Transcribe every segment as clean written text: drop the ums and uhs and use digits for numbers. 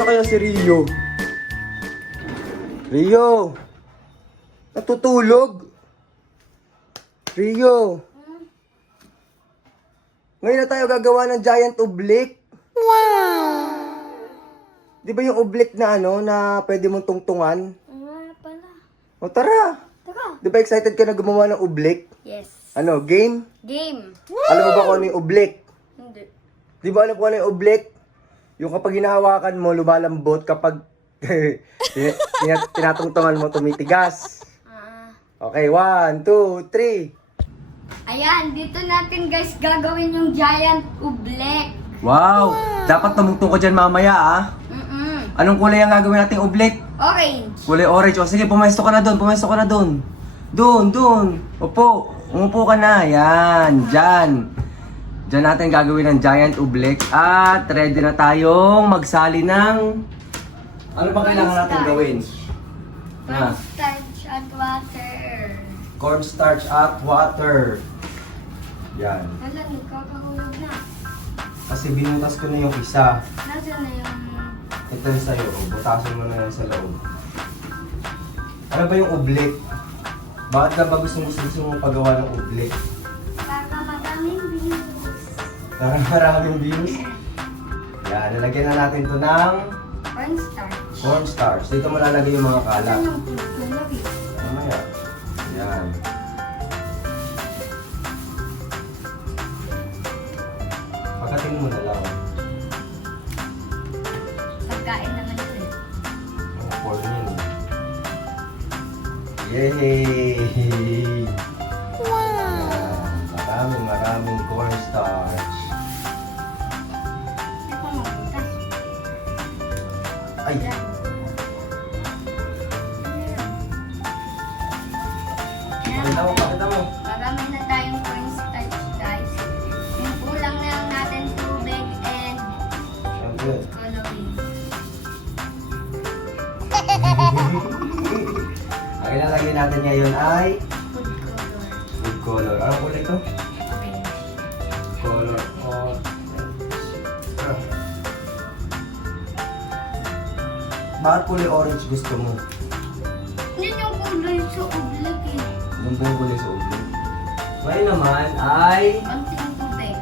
Nasaan na kaya si Rio? Rio! Natutulog? Rio! Ngayon na tayo gagawa ng giant oblique. Wow! Di ba yung oblique na ano, na pwede mong tungtungan? Pala. O tara! Tara. Di ba excited ka na gumawa ng oblique? Yes. Ano, game? Game. Alam mo ba kung ano yung oblique? Hindi. Di ba alam kung ano yung oblique? Yung kapag hinahawakan mo, lumalambot kapag tinatungtungan mo, tumitigas. Okay, 1, 2, 3. Ayan, dito natin guys gagawin yung giant oblique. Wow! Dapat tumungtong ko dyan mamaya ah. Anong kulay ang gagawin nating oblique? Orange. Kulay orange. O sige, pumesto ka na doon. Pumesto ka na doon. Doon. Upo. Umupo ka na. Yan. Dyan. Dyan natin gagawin ng giant oblique. At ready na tayong magsali ng... Ano ba kailangan natin gawin? Ha? Cornstarch at water. Cornstarch at water. Yan. Wala, nagkakahulog na. Kasi binutas ko na yung isa. Nasaan na yung... Ito yung sa'yo. Butasan mo na yan sa loob. Ano ba yung oblique? Bakit ka ba gusto mong paggawa ng oblique? Para maraming views. Para maraming views? Yan, nalagyan na natin to ng Cornstarch. cornstarch. Dito mo lalagay yung mga kalat. Saan yung lalagay? Mamaya. Yan. Pagkatin mo na lang. Pagkain naman ito eh. Ang corn yun. Yay! Wow! Maraming cornstarch. Hindi ko mabutas. Ay! Yan. Pakita mo. Marami na tayong cornstarch guys. Yung kulang na lang natin tubig and Siyempre. coloring. Ang ilalagay natin ngayon ay Food color. food color. Anong kulay ito? Orange. Color of... Bakit kulay orange gusto mo? Yan yung kulay sa oblique eh. Yung buong kulay sa ulo. Ngayon naman ay Konting tubig.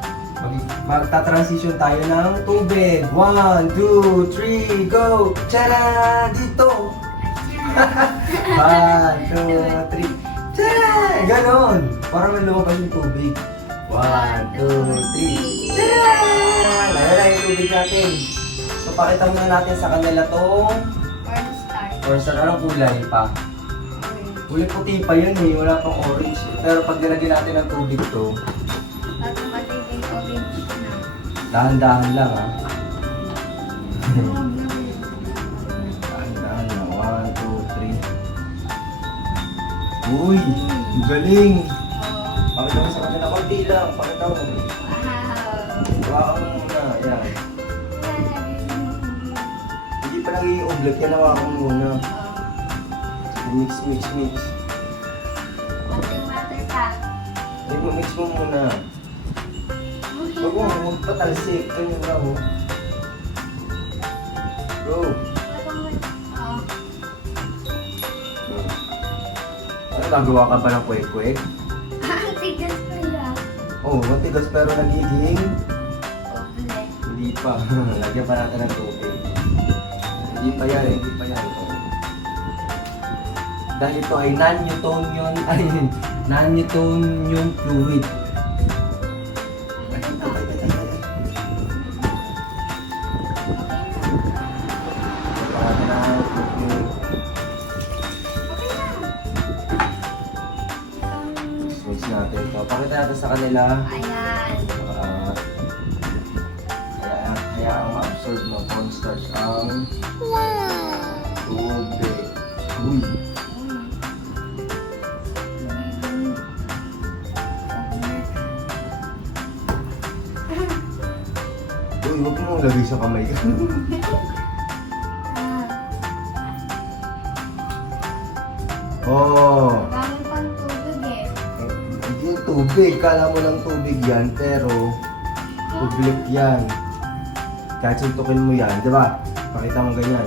magta-transition tayo ng tubig. 1, 2, 3, go! Tara! Dito! 1, 2, 3. Tara! Ganon! Parang may lumabas yung tubig. 1, 2, 3. Tara! Ayan na yung tubig natin. So, pakita muna natin sa kanila tong Cornstarch. cornstarch. Anong kulay pa? Orange. Kulay puti pa yun eh. Wala pang orange eh. Pero pag nilagyan natin ng tubig to, At magiging orange na. dahan-dahan lang ah. Dahan-dahan lang. 1, 2, 3. Uy! Ang galing! Pakita mo sa kanila. Kunti lang. Pakita mo. Wow. Hawakan mo muna. Yan. Hindi pa nagiging oblique. Yan hawakan mo muna. Mix. Konting water pa. Mix mo muna. Huwag patalsik. Ganyan lang oh. Go! Ano gagawa ka ba ng kwek-kwek? Ang tigas pa yan. Oo, matigas pero nagiging Oblique. hindi pa. Lagyan pa natin ng tubig. Hindi pa yan. Oh. Dahil ito ay non-Newtonian fluid. Switch natin ito. Pakita natin sa kanila. Ayan. Hayaang ma-absorb ng cornstarch ang tubig. Uy! Uy, huwag mo lagay sa kamay. Oh! Marami pang tubig eh. Hindi yung tubig. Kala mo lang tubig yan, pero public yan. Kahit suntukin mo yan, di ba? Pakita mo ganyan.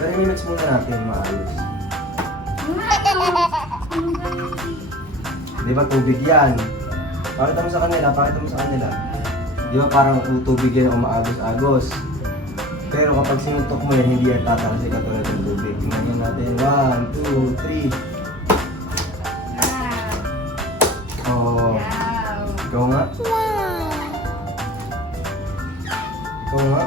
Pero i-mix muna natin, maayos. Di ba tubig yan? Pakita mo sa kanila, pakita mo sa kanila. Di ba parang tubig yan o maagos-agos? Pero kapag sinuntok mo yan, hindi yan tatalsik katulad ng tubig. Tingnan nyo natin. 1, 2, 3. Oh. Ikaw nga. Ikaw nga.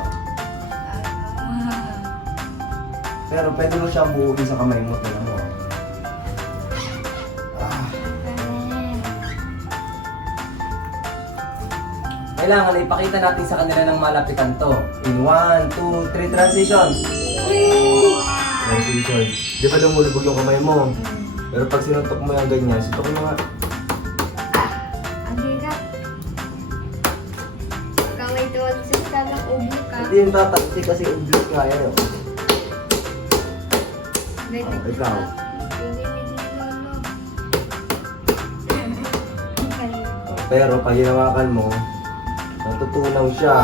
Pero pwede mo siyang buuin sa kamay mo. Tingnan mo. Kailangan ipakita natin sa kanila ng malapitan to. In 1, 2, 3, transition. Transition. Di ba lumulubog yung kamay mo? Pero pag sinuntok mo yung ganyan, suntok mo nga. Ang hirap. Kamay doon sa salang ubi ka. Hindi yung tatalsi kasi ublis nga yan. Oh. Ikaw. Pero pag hinawakan mo, natutunaw siya.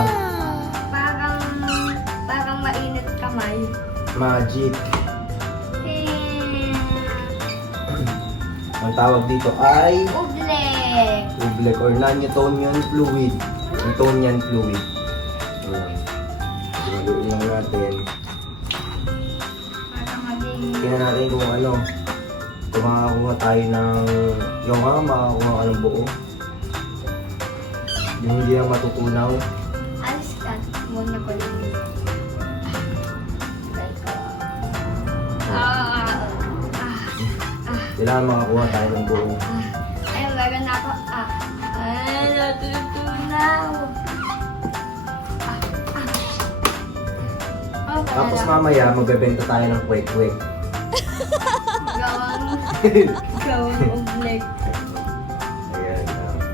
Parang mainit kamay. Magic. Ang tawag dito ay Oblek. Oblek or non-Newtonian fluid. Newtonian fluid. Ayan. Gagawin lang natin. Parang maging... Tingnan natin kung ano. Kung makakakuha tayo ng... Yung nga, makakakuha ka ng buo. Yung hindi lang matutunaw. Alis ka. Muna ko lang yun. Kailangan makakuha tayo ng buo. Ayun, meron na ako. Ay, natutunaw. Okay, Tapos mamaya, magbebenta tayo ng kwek-kwek. Gawang oblek. Ayan.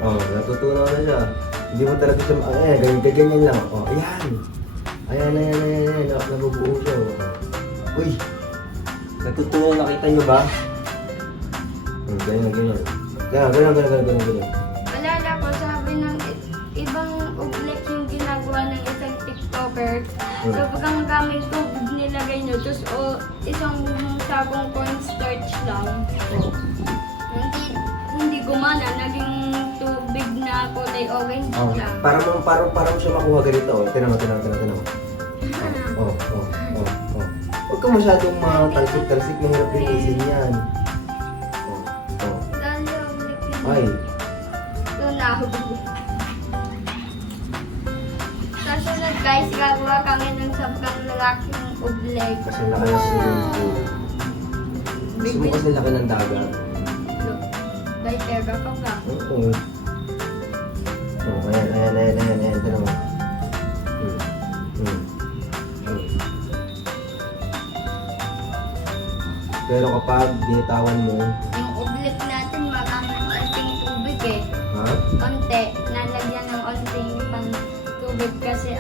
Oh, natutunaw na siya. Hindi mo talaga siya, ganyan lang. Oh, ayan. Ayan. Nabubuo siya. Oh. Uy! Natutunaw, nakita nyo ba? Ganyan. Ganyan. Alala ko, sabi ng ibang oblek yung ginagawa ng isang TikToker. So, pag ang gamit tubig nilagay nyo, tapos isang sabong cornstarch lang. Hindi gumana, naging tubig na kulay orange Oh, lang. parang siya makuha ganito. Oh. Tinan mo. Oh. Huwag ka masyadong talsik-talsik, mahirap linisin yan. Oh. Dali oblek yun. Ay, Tunaw. Kasunod guys, gagawa kami ng sobrang lalaking oblek. kasi laki ng swimming pool. Gusto mo kasi laki ng dagat. Guys, tega ka ba? Oo. Oh, ayan. Tinan mo. Pero kapag binitawan mo, Yung oblek natin, maraming konting tubig eh. ha? Konti, nalagyan ng konting pang tubig kasi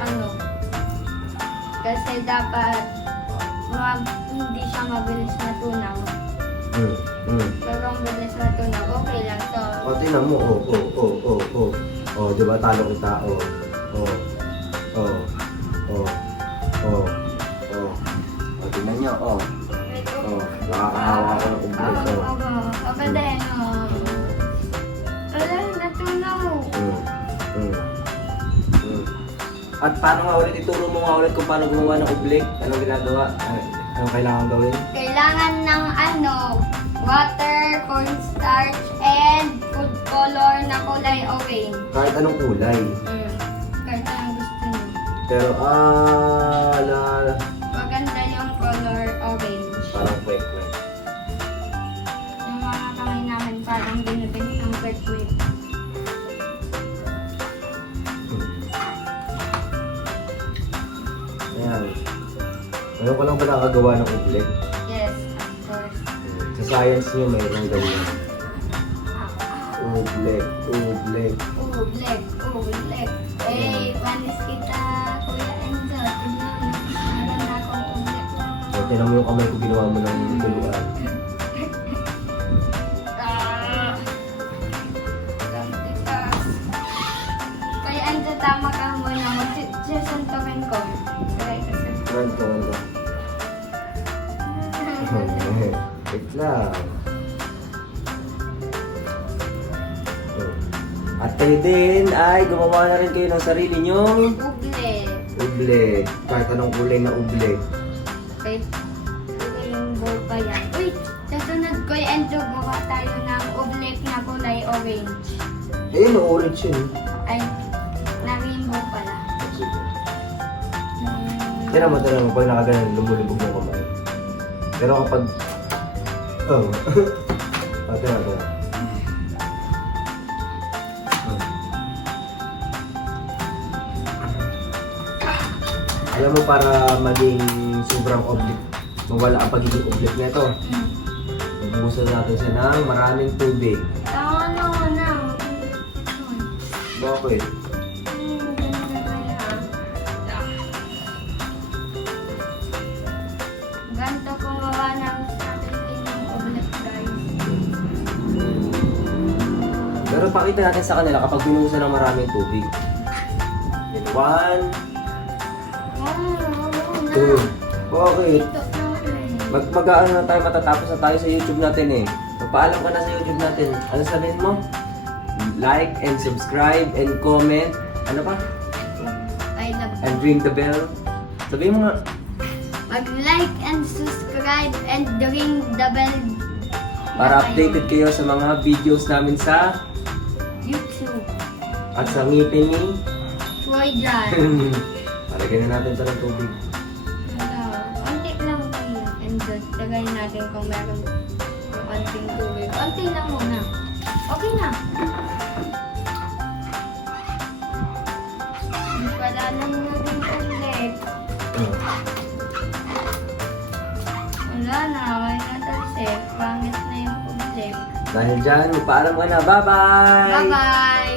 kasi dapat hindi siya mabilis matunaw. Pero ang bilis matunaw, okay lang to. O, tingnan mo. Oh, di ba talo kita? O, tingnan nyo. Nakakahawa ko ng kumpleto. Okay din, Wala, natunaw. At paano nga ulit, ituro mo nga ulit kung paano gumawa ng oblek? Anong ginagawa? Anong kailangan gawin? Kailangan ng water, cornstarch, and food color na kulay orange. Kahit anong kulay. Kahit anong gusto niyo. Pero, Maganda yung color orange. parang kwek-kwek. Yung mga kamay namin parang binibig ng kwek-kwek. Ayan. Ngayon ko lang ba nakagawa ng oblek? Yes, of course. Sa science nyo, mayroong gawin. Oblek. Ublek. Eh, panis kita, Kuya Enzo. Tignan mo, meron na akong ublek. So, tinan mo yung kamay ko, ginawa mo ng tuluan. Kuya Enzo, tama ka muna. Magsisuntokin ko. Try kasi. Ganto. Wait lang. At kayo din ay gumawa na rin kayo ng sarili nyong Uble. ublet. Kahit anong kulay na ublet. Wait. Yung bowl pa yan. Uy! Sasunod ko yung gawa tayo ng oblek na kulay orange. Eh, na-orange yun. Ay, na rainbow pala. Sige. Tira mo, pag nakaganon, lumulubog yung kamay. Pero kapag... Oh. Tira. Alam mo, para maging sobrang oblik, mawala ang pagiging oblik na ito. Bubusan natin siya ng maraming tubig. Ano na? Bakit? Ganto gumawa ng ating inyong oblek, guys. Pero pakita natin sa kanila kapag binuhusan ng maraming tubig. Then, 1, 2. Bakit? Mag-ano na tayo, matatapos na tayo sa YouTube natin eh. Magpaalam ka na sa YouTube natin. Ano sabihin mo? Like and subscribe and comment. Ano pa? I love And ring the bell. Sabihin mo nga. Mag-like and subscribe and ring the bell. Para updated kayo sa mga videos namin sa YouTube. at sa ngipin ni. Troy Jan. Palagyan na natin ito ng tubig. Konti lang kayo. And just tagayin natin kung meron konting tubig. Konti lang muna. Okay na. Wala lang natin ulit. Wala na. May natalsik. Pangit na yung ulit. Dahil dyan, magpaalam ka na. Bye-bye! Bye-bye!